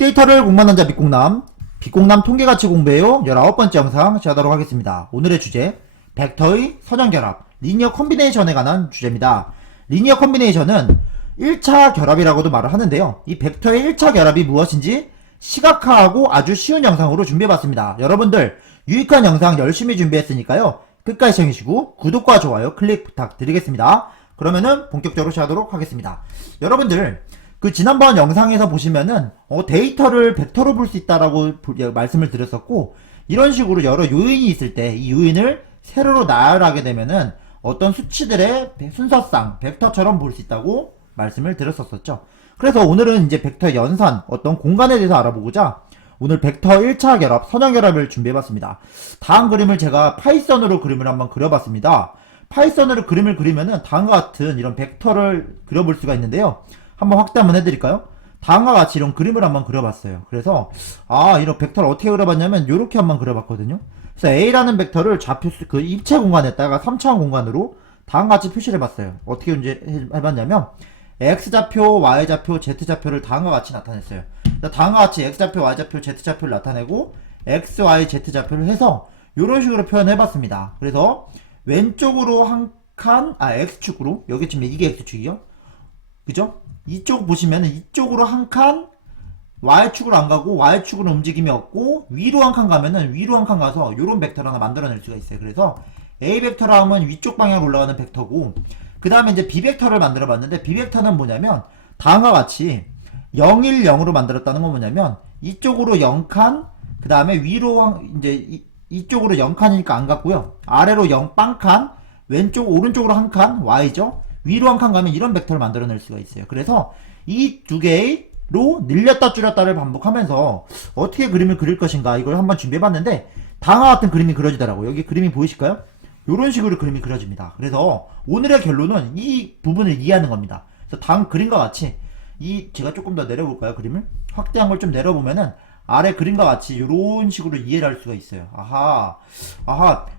빅데이터를 공부하는 자 빅공남, 빅공남 통계가치 공부해요. 19번째 영상 시작하도록 하겠습니다. 오늘의 주제, 벡터의 선형결합, 리니어 컴비네이션에 관한 주제입니다. 리니어 컴비네이션은 1차 결합이라고도 말을 하는데요. 이 벡터의 1차 결합이 무엇인지 시각화하고 아주 쉬운 영상으로 준비해봤습니다. 여러분들 유익한 영상 열심히 준비했으니까요. 끝까지 시청해주시고 구독과 좋아요 클릭 부탁드리겠습니다. 그러면은 본격적으로 시작하도록 하겠습니다. 여러분들 그 지난번 영상에서 보시면은 데이터를 벡터로 볼 수 있다라고 말씀을 드렸었고, 이런 식으로 여러 요인이 있을 때 이 요인을 세로로 나열하게 되면은 어떤 수치들의 순서상 벡터처럼 볼 수 있다고 말씀을 드렸었죠. 그래서 오늘은 이제 벡터의 연산, 어떤 공간에 대해서 알아보고자 오늘 벡터 1차 결합, 선형결합을 준비해봤습니다. 다음 그림을 제가 파이썬으로 그림을 한번 그려봤습니다. 파이썬으로 그림을 그리면은 다음과 같은 이런 벡터를 그려볼 수가 있는데요. 한번 확대 한번 해드릴까요? 다음과 같이 이런 그림을 한번 그려봤어요. 그래서 이런 벡터를 어떻게 그려봤냐면 이렇게 한번 그려봤거든요. 그래서 A라는 벡터를 좌표 그 입체 공간에다가 3차원 공간으로 다음과 같이 표시를 해봤어요. 어떻게 이제 해봤냐면 X좌표, Y좌표, Z좌표를 다음과 같이 나타냈어요. 다음과 같이 X좌표, Y좌표, Z좌표를 나타내고 X, Y, Z좌표를 해서 이런 식으로 표현해봤습니다. 그래서 왼쪽으로 한 칸, X축으로, 여기 지금 이게 X축이요? 그죠? 이쪽 보시면은 이쪽으로 한 칸, Y축으로 안 가고 Y축으로 움직임이 없고 위로 한 칸 가면은 위로 한 칸 가서 요런 벡터를 하나 만들어낼 수가 있어요. 그래서 A 벡터라 하면 위쪽 방향으로 올라가는 벡터고, 그 다음에 이제 B 벡터를 만들어 봤는데, B 벡터는 뭐냐면 다음과 같이 0, 1, 0으로 만들었다는 건 뭐냐면 이쪽으로 0칸, 그 다음에 위로 이제 이쪽으로 0칸이니까 안 갔고요. 아래로 0 빵칸, 왼쪽 오른쪽으로 한 칸, Y죠. 위로 한 칸 가면 이런 벡터를 만들어낼 수가 있어요. 그래서 이 두 개로 늘렸다 줄였다를 반복하면서 어떻게 그림을 그릴 것인가, 이걸 한번 준비해봤는데 다음과 같은 그림이 그려지더라고요. 여기 그림이 보이실까요? 이런 식으로 그림이 그려집니다. 그래서 오늘의 결론은 이 부분을 이해하는 겁니다. 그래서 다음 그림과 같이 제가 조금 더 내려볼까요? 그림을 확대한 걸 좀 내려보면은 아래 그림과 같이 이런 식으로 이해를 할 수가 있어요.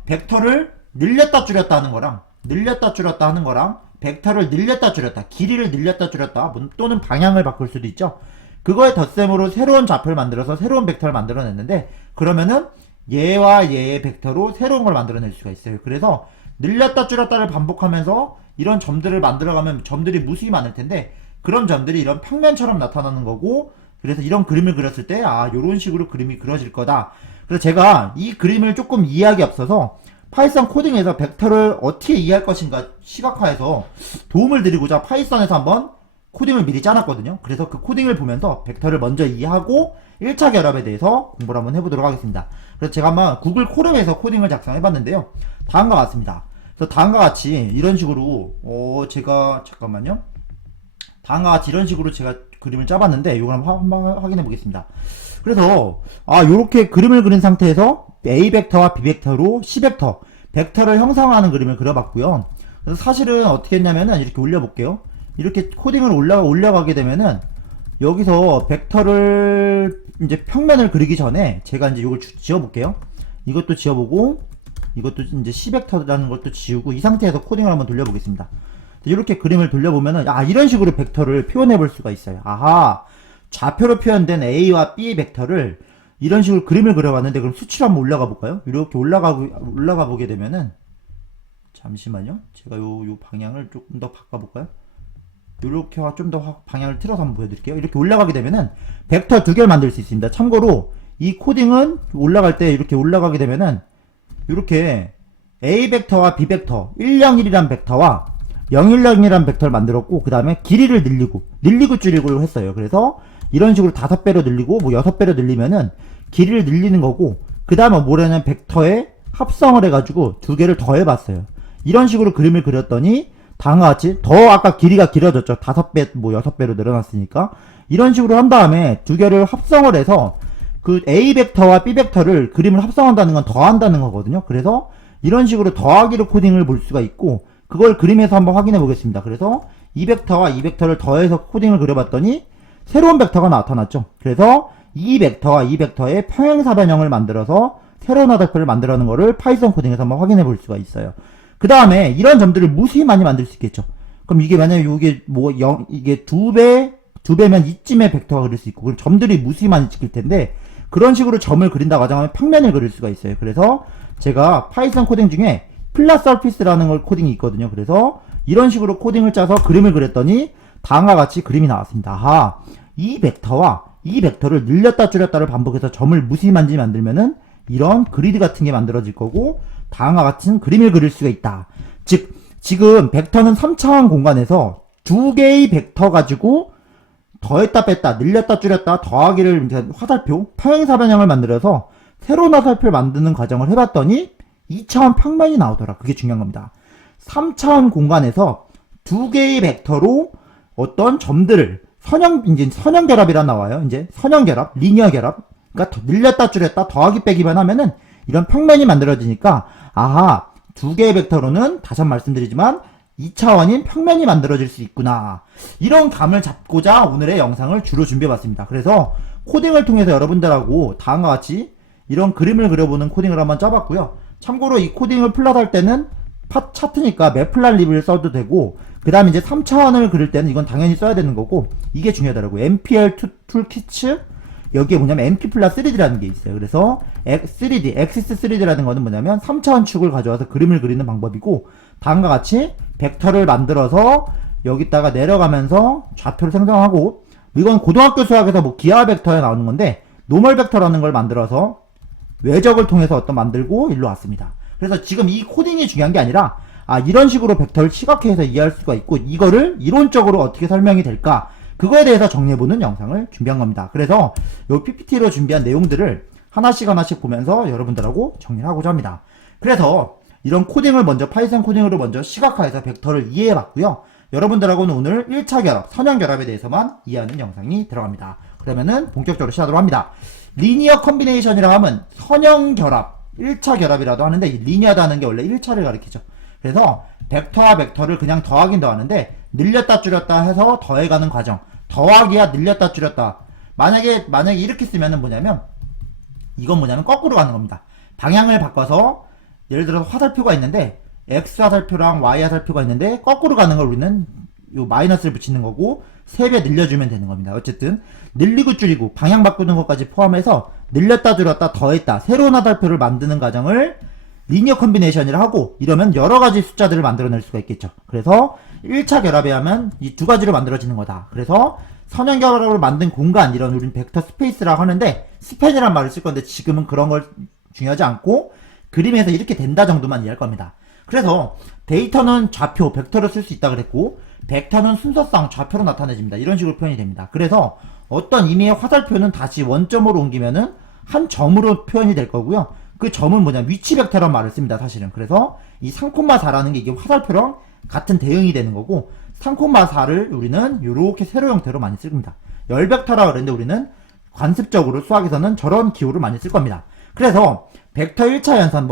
벡터를 늘렸다 줄였다 하는 거랑 늘렸다 줄였다 하는 거랑 벡터를 늘렸다 줄였다, 길이를 늘렸다 줄였다, 또는 방향을 바꿀 수도 있죠. 그거의 덧셈으로 새로운 좌표를 만들어서 새로운 벡터를 만들어냈는데, 그러면은 얘와 얘의 벡터로 새로운 걸 만들어낼 수가 있어요. 그래서 늘렸다 줄였다를 반복하면서 이런 점들을 만들어가면 점들이 무수히 많을 텐데, 그런 점들이 이런 평면처럼 나타나는 거고, 그래서 이런 그림을 그렸을 때 요런 식으로 그림이 그려질 거다. 그래서 제가 이 그림을 조금 이해하기 앞서서 파이썬 코딩에서 벡터를 어떻게 이해할 것인가 시각화해서 도움을 드리고자 파이썬에서 한번 코딩을 미리 짜놨거든요. 그래서 그 코딩을 보면서 벡터를 먼저 이해하고 1차 결합에 대해서 공부를 한번 해보도록 하겠습니다. 그래서 제가 한번 구글 콜앱에서 코딩을 작성해봤는데요. 다음과 같습니다. 그래서 다음과 같이 이런 식으로 잠깐만요. 다음과 같이 이런 식으로 제가 그림을 짜봤는데 이걸 한번 확인해 보겠습니다. 그래서 요렇게 그림을 그린 상태에서 A 벡터와 B 벡터로 C 벡터를 형성하는 그림을 그려봤고요. 그래서 사실은 어떻게 했냐면은 이렇게 올려볼게요. 이렇게 코딩을 올려가게 되면은 여기서 벡터를 이제 평면을 그리기 전에 제가 이제 이걸 지워볼게요. 이것도 지워보고 이것도 이제 C 벡터라는 것도 지우고 이 상태에서 코딩을 한번 돌려보겠습니다. 이렇게 그림을 돌려보면은 이런 식으로 벡터를 표현해 볼 수가 있어요. 좌표로 표현된 A와 B 벡터를 이런 식으로 그림을 그려봤는데, 그럼 수치로 한번 올라가 볼까요? 이렇게 올라가 보게 되면은, 잠시만요. 제가 요 방향을 조금 더 바꿔볼까요? 이렇게 좀 더 방향을 틀어서 한번 보여드릴게요. 이렇게 올라가게 되면은 벡터 두 개를 만들 수 있습니다. 참고로 이 코딩은 올라갈 때 이렇게 올라가게 되면은 이렇게 A 벡터와 B 벡터 101이란 벡터와 010이란 벡터를 만들었고, 그 다음에 길이를 늘리고 줄이고 했어요. 그래서 이런 식으로 5배로 늘리고 6배로 늘리면은 길이를 늘리는 거고, 그 다음에 뭐냐면 벡터에 합성을 해가지고 두 개를 더 해봤어요. 이런 식으로 그림을 그렸더니 다음과 같이 아까 길이가 길어졌죠. 5배, 6배로 늘어났으니까. 이런 식으로 한 다음에 두 개를 합성을 해서 그 A 벡터와 B 벡터를 그림을 합성한다는 건 더한다는 거거든요. 그래서 이런 식으로 더하기로 코딩을 볼 수가 있고, 그걸 그림에서 한번 확인해 보겠습니다. 그래서 이 벡터와 이 벡터를 더해서 코딩을 그려봤더니 새로운 벡터가 나타났죠. 그래서 이 벡터와 이 벡터의 평행사변형을 만들어서 새로운 화살표를 만들어내는 거를 파이썬 코딩에서 한번 확인해 볼 수가 있어요. 그 다음에 이런 점들을 무수히 많이 만들 수 있겠죠. 그럼 이게 만약에 이게 이게 2배 2배면 이쯤에 벡터가 그릴 수 있고, 그럼 점들이 무수히 많이 찍힐 텐데, 그런 식으로 점을 그린다고 가정하면 평면을 그릴 수가 있어요. 그래서 제가 파이썬 코딩 중에 플랫 서피스라는 걸 코딩이 있거든요. 그래서 이런 식으로 코딩을 짜서 그림을 그렸더니 다음과 같이 그림이 나왔습니다. 아하, 이 벡터와 이 벡터를 늘렸다 줄였다를 반복해서 점을 무수히 많이 만들면은 이런 그리드 같은 게 만들어질 거고, 다음과 같은 그림을 그릴 수가 있다. 즉, 지금 벡터는 3차원 공간에서 두 개의 벡터 가지고 더했다 뺐다, 늘렸다 줄였다, 더하기를 화살표, 평행사 변형을 만들어서 새로운 화살표를 만드는 과정을 해봤더니 2차원 평면이 나오더라. 그게 중요한 겁니다. 3차원 공간에서 두 개의 벡터로 어떤 점들을 이제 선형 결합이라 나와요. 이제 선형 결합, 리니어 결합. 그러니까 늘렸다 줄였다, 더하기 빼기만 하면은 이런 평면이 만들어지니까, 아하, 두 개의 벡터로는 다시 한번 말씀드리지만 2차원인 평면이 만들어질 수 있구나. 이런 감을 잡고자 오늘의 영상을 주로 준비해봤습니다. 그래서 코딩을 통해서 여러분들하고 다음과 같이 이런 그림을 그려보는 코딩을 한번 짜봤고요. 참고로 이 코딩을 플랫할 때는 팟 차트니까 매플란립을 써도 되고, 그 다음에 이제 3차원을 그릴 때는 이건 당연히 써야 되는 거고, 이게 중요하더라고요. MPL 툴키츠, 여기에 뭐냐면 MP 플러스 3D라는 게 있어요. 그래서 3D, 엑시스 3D라는 거는 뭐냐면 3차원 축을 가져와서 그림을 그리는 방법이고, 다음과 같이 벡터를 만들어서 여기다가 내려가면서 좌표를 생성하고, 이건 고등학교 수학에서 뭐 기하 벡터에 나오는 건데, 노멀 벡터라는 걸 만들어서 외적을 통해서 어떤 만들고 일로 왔습니다. 그래서 지금 이 코딩이 중요한 게 아니라, 이런 식으로 벡터를 시각화해서 이해할 수가 있고, 이거를 이론적으로 어떻게 설명이 될까, 그거에 대해서 정리해보는 영상을 준비한 겁니다. 그래서 이 PPT로 준비한 내용들을 하나씩 보면서 여러분들하고 정리를 하고자 합니다. 그래서 이런 코딩을 먼저 파이썬 코딩으로 먼저 시각화해서 벡터를 이해해봤고요. 여러분들하고는 오늘 1차 결합, 선형 결합에 대해서만 이해하는 영상이 들어갑니다. 그러면은 본격적으로 시작하도록 합니다. 리니어 컨비네이션이라고 하면 선형 결합, 1차 결합이라도 하는데, 이 리니어다는 게 원래 1차를 가리키죠. 그래서 벡터와 벡터를 그냥 더하긴 더하는데, 늘렸다 줄였다 해서 더해가는 과정, 더하기야 늘렸다 줄였다. 만약에 이렇게 쓰면은 뭐냐면, 이건 뭐냐면 거꾸로 가는 겁니다. 방향을 바꿔서 예를 들어서 화살표가 있는데, X 화살표랑 Y 화살표가 있는데 거꾸로 가는 걸 우리는 요 마이너스를 붙이는 거고, 3배 늘려주면 되는 겁니다. 어쨌든 늘리고 줄이고 방향 바꾸는 것까지 포함해서 늘렸다 줄였다 더했다 새로운 화살표를 만드는 과정을 리니어 컨비네이션이라 하고, 이러면 여러가지 숫자들을 만들어낼 수가 있겠죠. 그래서 1차 결합에 하면 이 두 가지로 만들어지는 거다. 그래서 선형 결합을 만든 공간, 이런 우리는 벡터 스페이스라고 하는데, 스팬이란 말을 쓸 건데 지금은 그런 걸 중요하지 않고 그림에서 이렇게 된다 정도만 이해할 겁니다. 그래서 데이터는 좌표, 벡터로 쓸 수 있다 그랬고, 벡터는 순서상 좌표로 나타내집니다. 이런 식으로 표현이 됩니다. 그래서 어떤 임의의 화살표는 다시 원점으로 옮기면은 한 점으로 표현이 될 거고요. 그 점은 뭐냐, 위치 벡터란 말을 씁니다, 사실은. 그래서 이 3,4라는 게 이게 화살표랑 같은 대응이 되는 거고, 3,4를 우리는 이렇게 세로 형태로 많이 씁니다. 열 벡터라 그랬는데 우리는 관습적으로 수학에서는 저런 기호를 많이 쓸 겁니다. 그래서 벡터 1차 연산,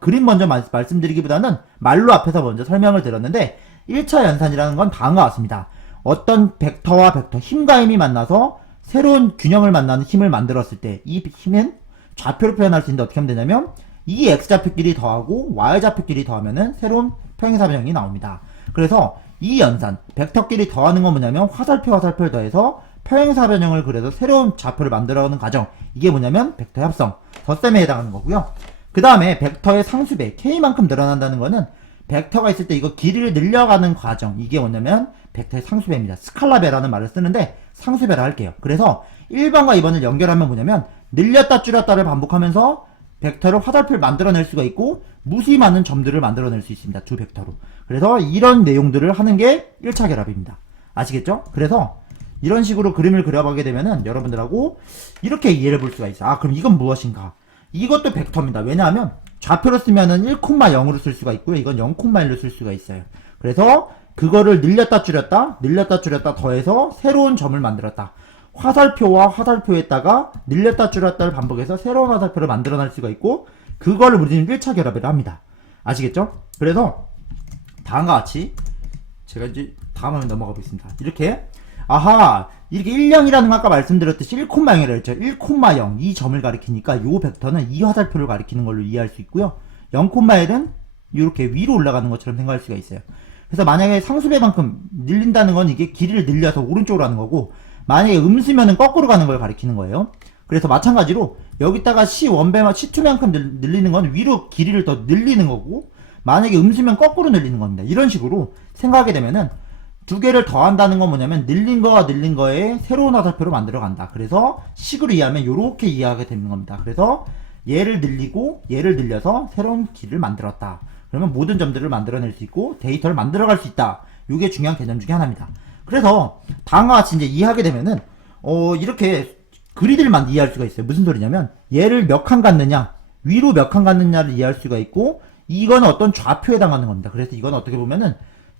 그림 먼저 말씀드리기보다는 말로 앞에서 먼저 설명을 드렸는데, 1차 연산이라는 건 다음과 같습니다. 어떤 벡터와 벡터, 힘과 힘이 만나서 새로운 균형을 만나는 힘을 만들었을 때, 이 힘은 좌표로 표현할 수 있는데 어떻게 하면 되냐면, 이 x좌표끼리 더하고 y좌표끼리 더하면은 새로운 평행사 변형이 나옵니다. 그래서 이 연산, 벡터끼리 더하는 건 뭐냐면 화살표를 더해서 평행사 변형을 그려서 새로운 좌표를 만들어가는 과정, 이게 뭐냐면 벡터 합성, 덧셈에 해당하는 거고요. 그 다음에 벡터의 상수배, k만큼 늘어난다는 거는 벡터가 있을 때 이거 길이를 늘려가는 과정, 이게 뭐냐면 벡터의 상수배입니다. 스칼라배라는 말을 쓰는데 상수배라 할게요. 그래서 1번과 2번을 연결하면 뭐냐면 늘렸다 줄였다를 반복하면서 벡터를 화살표를 만들어낼 수가 있고, 무수히 많은 점들을 만들어낼 수 있습니다. 두 벡터로. 그래서 이런 내용들을 하는 게 1차 결합입니다. 아시겠죠? 그래서 이런 식으로 그림을 그려보게 되면은 여러분들하고 이렇게 이해를 볼 수가 있어요. 그럼 이건 무엇인가? 이것도 벡터입니다. 왜냐하면 좌표로 쓰면은 1,0으로 쓸 수가 있고요. 이건 0,1로 쓸 수가 있어요. 그래서 그거를 늘렸다 줄였다 더해서 새로운 점을 만들었다. 화살표와 화살표에다가 늘렸다 줄였다를 반복해서 새로운 화살표를 만들어낼 수가 있고, 그거를 우리는 1차 결합이라 합니다. 아시겠죠? 그래서 다음과 같이 제가 이제 다음 화면 넘어가 보겠습니다. 이렇게 이렇게 1,0이라는 거 아까 말씀드렸듯이 1,0이라고 했죠. 1,0 이 점을 가리키니까 요 벡터는 이 화살표를 가리키는 걸로 이해할 수 있고요. 0,1은 이렇게 위로 올라가는 것처럼 생각할 수가 있어요. 그래서 만약에 상수배만큼 늘린다는 건 이게 길이를 늘려서 오른쪽으로 하는 거고, 만약에 음수면은 거꾸로 가는 걸 가리키는 거예요. 그래서 마찬가지로 여기다가 C1배만 C2만큼 늘리는 건 위로 길이를 더 늘리는 거고, 만약에 음수면 거꾸로 늘리는 겁니다. 이런 식으로 생각하게 되면은 두 개를 더한다는 건 뭐냐면 늘린 거와 늘린 거에 새로운 화살표로 만들어 간다. 그래서 식으로 이해하면 이렇게 이해하게 되는 겁니다. 그래서 얘를 늘리고 얘를 늘려서 새로운 길을 만들었다. 그러면 모든 점들을 만들어낼 수 있고 데이터를 만들어갈 수 있다. 이게 중요한 개념 중에 하나입니다. 그래서 다음과 같이 이제 이해하게 되면은 이렇게 그리드를만 이해할 수가 있어요. 무슨 소리냐면 얘를 몇 칸 갖느냐, 위로 몇 칸 갖느냐를 이해할 수가 있고, 이거는 어떤 좌표에 해당하는 겁니다. 그래서 이건 어떻게 보면은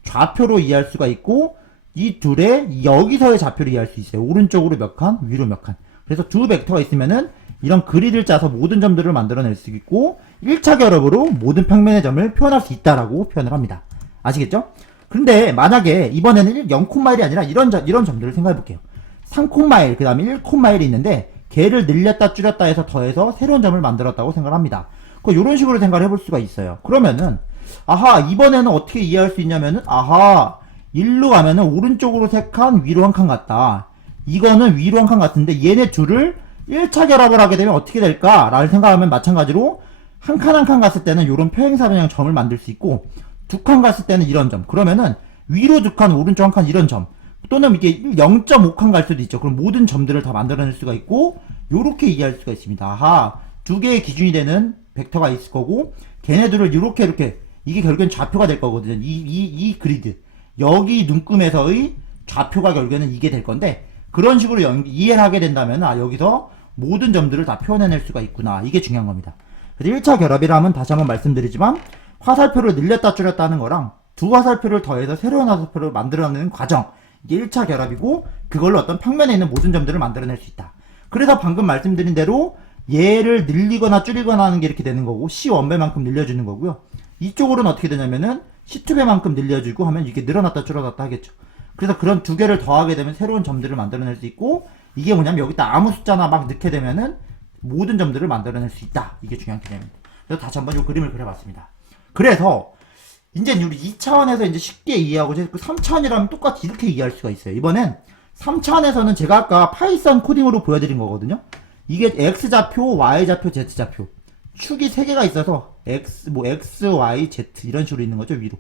좌표로 이해할 수가 있고, 이 둘의 여기서의 좌표를 이해할 수 있어요. 오른쪽으로 몇 칸, 위로 몇 칸. 그래서 두 벡터가 있으면은 이런 그리드를 짜서 모든 점들을 만들어낼 수 있고 1차 결합으로 모든 평면의 점을 표현할 수 있다라고 표현을 합니다. 아시겠죠? 그런데 만약에 이번에는 0,1이 아니라 이런 점들을 생각해 볼게요. 3,1, 그 다음에 1,1이 있는데 걔를 늘렸다 줄였다 해서 더해서 새로운 점을 만들었다고 생각을 합니다. 이런 식으로 생각을 해볼 수가 있어요. 그러면은 아하, 이번에는 어떻게 이해할 수 있냐면은 아하, 1로 가면은 오른쪽으로 3칸, 위로 1칸 같다. 이거는 위로 1칸 같은데 얘네 둘을 1차 결합을 하게 되면 어떻게 될까? 라를 생각하면 마찬가지로 한 칸 한 칸 갔을 때는 이런 표행사변형 점을 만들 수 있고, 두 칸 갔을 때는 이런 점. 그러면은 위로 두 칸, 오른쪽 한 칸 이런 점. 또는 이게 0.5칸 갈 수도 있죠. 그럼 모든 점들을 다 만들어낼 수가 있고, 요렇게 이해할 수가 있습니다. 아하, 두 개의 기준이 되는 벡터가 있을 거고, 걔네들을 이렇게 이게 결국엔 좌표가 될 거거든요. 이 그리드. 여기 눈금에서의 좌표가 결국에는 이게 될 건데, 그런 식으로 이해를 하게 된다면, 여기서 모든 점들을 다 표현해낼 수가 있구나. 이게 중요한 겁니다. 그래서 1차 결합이라면 다시 한번 말씀드리지만, 화살표를 늘렸다 줄였다 하는 거랑 두 화살표를 더해서 새로운 화살표를 만들어내는 과정. 이게 1차 결합이고, 그걸로 어떤 평면에 있는 모든 점들을 만들어낼 수 있다. 그래서 방금 말씀드린 대로 얘를 늘리거나 줄이거나 하는 게 이렇게 되는 거고, C1배만큼 늘려주는 거고요. 이쪽으로는 어떻게 되냐면은 C2배만큼 늘려주고 하면 이게 늘어났다 줄어났다 하겠죠. 그래서 그런 두 개를 더하게 되면 새로운 점들을 만들어낼 수 있고, 이게 뭐냐면 여기다 아무 숫자나 막 넣게 되면은 모든 점들을 만들어낼 수 있다. 이게 중요한 개념입니다. 그래서 다시 한번 이 그림을 그려봤습니다. 그래서 이제 우리 2차원에서 이제 쉽게 이해하고 3차원이라면 똑같이 이렇게 이해할 수가 있어요. 이번엔 3차원에서는 제가 아까 파이썬 코딩으로 보여드린 거거든요. 이게 X좌표, Y좌표, Z좌표. 축이 3개가 있어서 X, Y, Z 이런 식으로 있는 거죠, 위로.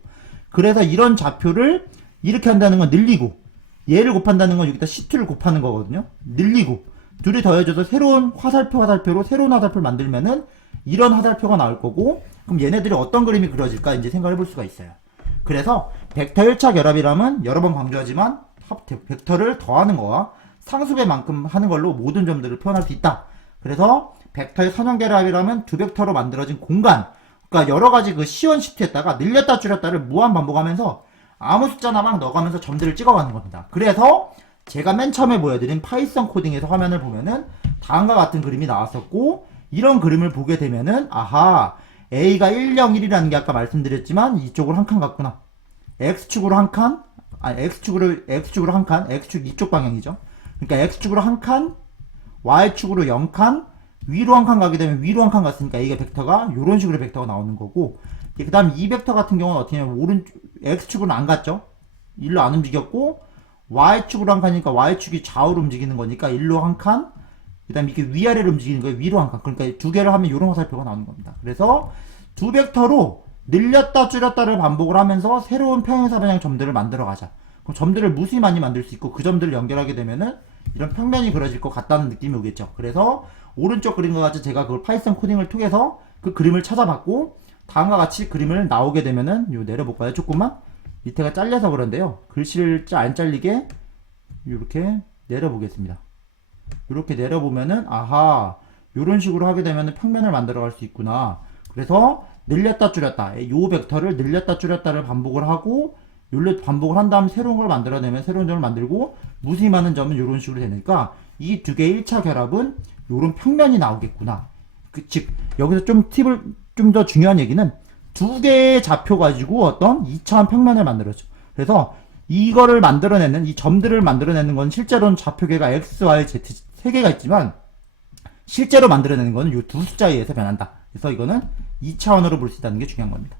그래서 이런 좌표를 이렇게 한다는 건 늘리고, 얘를 곱한다는 건 여기다 C2를 곱하는 거거든요. 늘리고, 둘이 더해져서 새로운 화살표로 새로운 화살표를 만들면은 이런 화살표가 나올 거고, 그럼 얘네들이 어떤 그림이 그려질까 이제 생각해 볼 수가 있어요. 그래서 벡터 1차 결합이라면 여러 번 강조하지만 벡터를 더하는 거와 상수배만큼 하는 걸로 모든 점들을 표현할 수 있다. 그래서 벡터의 선형 결합이라면 두 벡터로 만들어진 공간, 그러니까 여러 가지 그 C1, C2에다가 늘렸다 줄였다를 무한 반복하면서 아무 숫자나 막 넣어가면서 점들을 찍어가는 겁니다. 그래서 제가 맨 처음에 보여드린 파이썬 코딩에서 화면을 보면은 다음과 같은 그림이 나왔었고, 이런 그림을 보게 되면은 아하, A가 1, 0, 1이라는 게 아까 말씀드렸지만 이쪽으로 한 칸 갔구나. X축으로 한 칸, X축으로 한 칸, X축 이쪽 방향이죠. 그러니까 X축으로 한 칸, Y축으로 0칸, 위로 한 칸 가게 되면 위로 한 칸 갔으니까 이게 벡터가 이런 식으로 벡터가 나오는 거고, 그 다음 이 벡터 같은 경우는 어떻게 하냐면 오른쪽 X축으로는 안 갔죠. 일로 안 움직였고, Y축으로 한 칸이니까 Y축이 좌우로 움직이는 거니까 일로 한 칸, 그 다음에 이렇게 위아래로 움직이는 거예요. 위로 한 칸. 그러니까 두 개를 하면 이런 화살표가 나오는 겁니다. 그래서 두 벡터로 늘렸다 줄였다를 반복을 하면서 새로운 평행사 방향 점들을 만들어 가자. 그럼 점들을 무수히 많이 만들 수 있고, 그 점들을 연결하게 되면은 이런 평면이 그려질 것 같다는 느낌이 오겠죠. 그래서 오른쪽 그림과 같이 제가 그걸 파이썬 코딩을 통해서 그 그림을 찾아봤고, 다음과 같이 그림을 나오게 되면은 요 내려볼까요? 조금만 밑에가 잘려서 그런데요. 글씨를 안 잘리게 이렇게 내려보겠습니다. 이렇게 내려보면은 아하, 이런 식으로 하게 되면은 평면을 만들어 갈 수 있구나. 그래서 늘렸다 줄였다, 요 벡터를 늘렸다 줄였다를 반복을 하고, 요를 반복을 한 다음 새로운 걸 만들어내면 새로운 점을 만들고, 무수히 많은 점은 이런 식으로 되니까 이 두 개의 1차 결합은 요런 평면이 나오겠구나. 즉 여기서 좀 팁을, 좀 더 중요한 얘기는 두 개의 좌표 가지고 어떤 2차원 평면을 만들었죠. 그래서 이거를 만들어내는, 이 점들을 만들어내는 건 실제로는 좌표계가 X, Y, Z 3개가 있지만, 실제로 만들어내는 거는 이 두 숫자에 의해서 변한다. 그래서 이거는 2차원으로 볼 수 있다는 게 중요한 겁니다.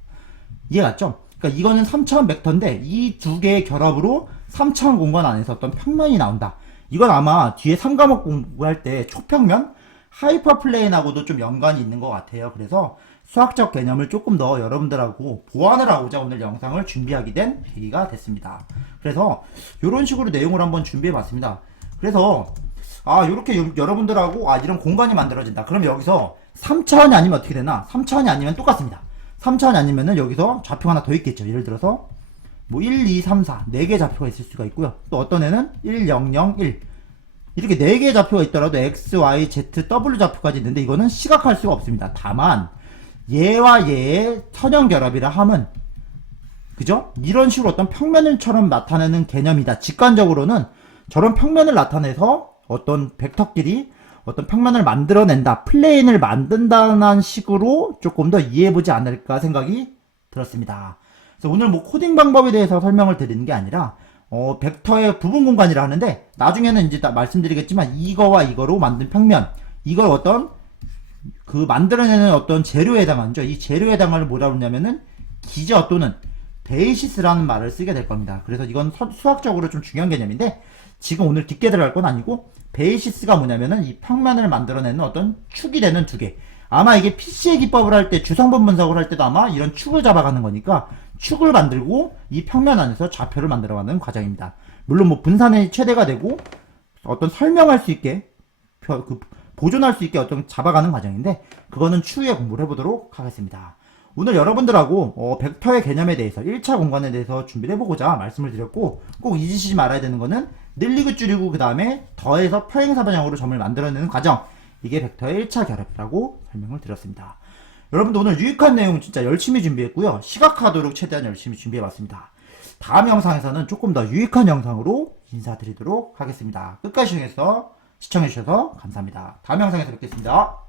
이해 갔죠? 그러니까 이거는 3차원 벡터인데 이 두 개의 결합으로 3차원 공간 안에서 어떤 평면이 나온다. 이건 아마 뒤에 3과목 공부할 때 초평면 하이퍼플레인하고도 좀 연관이 있는 것 같아요. 그래서 수학적 개념을 조금 더 여러분들하고 보완을 하고자 오늘 영상을 준비하게 된 계기가 됐습니다. 그래서 이런 식으로 내용을 한번 준비해 봤습니다. 그래서 요렇게 여러분들하고 이런 공간이 만들어진다. 그럼 여기서 3차원이 아니면 어떻게 되나? 3차원이 아니면 똑같습니다. 3차원이 아니면은 여기서 좌표가 하나 더 있겠죠. 예를 들어서 뭐 1, 2, 3, 4 4개의 좌표가 있을 수가 있고요. 또 어떤 애는 1, 0, 0, 1 이렇게 4개의 좌표가 있더라도 X, Y, Z, W 좌표까지 있는데 이거는 시각할 수가 없습니다. 다만 얘와 얘의 선형결합이라 함은 그죠? 이런 식으로 어떤 평면을처럼 나타내는 개념이다. 직관적으로는 저런 평면을 나타내서 어떤 벡터끼리 어떤 평면을 만들어낸다. 플레인을 만든다는 식으로 조금 더 이해해보지 않을까 생각이 들었습니다. 그래서 오늘 뭐 코딩 방법에 대해서 설명을 드리는 게 아니라 벡터의 부분 공간이라 하는데 나중에는 이제 말씀드리겠지만 이거와 이거로 만든 평면 이걸 어떤 그 만들어내는 어떤 재료에 해당하죠. 이 재료에 해당하는 뭐라 그러냐면은 기저 또는 베이시스라는 말을 쓰게 될 겁니다. 그래서 이건 수학적으로 좀 중요한 개념인데 지금 오늘 깊게 들어갈 건 아니고 베이시스가 뭐냐면은 이 평면을 만들어내는 어떤 축이 되는 두 개. 아마 이게 PC의 기법을 할 때 주성분 분석을 할 때도 아마 이런 축을 잡아가는 거니까 축을 만들고 이 평면 안에서 좌표를 만들어가는 과정입니다. 물론 뭐 분산이 최대가 되고 어떤 설명할 수 있게 보존할 수 있게 어떤 잡아가는 과정인데 그거는 추후에 공부를 해보도록 하겠습니다. 오늘 여러분들하고 벡터의 개념에 대해서 1차 공간에 대해서 준비를 해보고자 말씀을 드렸고 꼭 잊으시지 말아야 되는 거는 늘리고 줄이고 그 다음에 더해서 표행사 반영으로 점을 만들어내는 과정 이게 벡터의 1차 결합이라고 설명을 드렸습니다. 여러분들 오늘 유익한 내용 진짜 열심히 준비했고요. 시각화하도록 최대한 열심히 준비해봤습니다. 다음 영상에서는 조금 더 유익한 영상으로 인사드리도록 하겠습니다. 끝까지 시청해주셔서 감사합니다. 다음 영상에서 뵙겠습니다.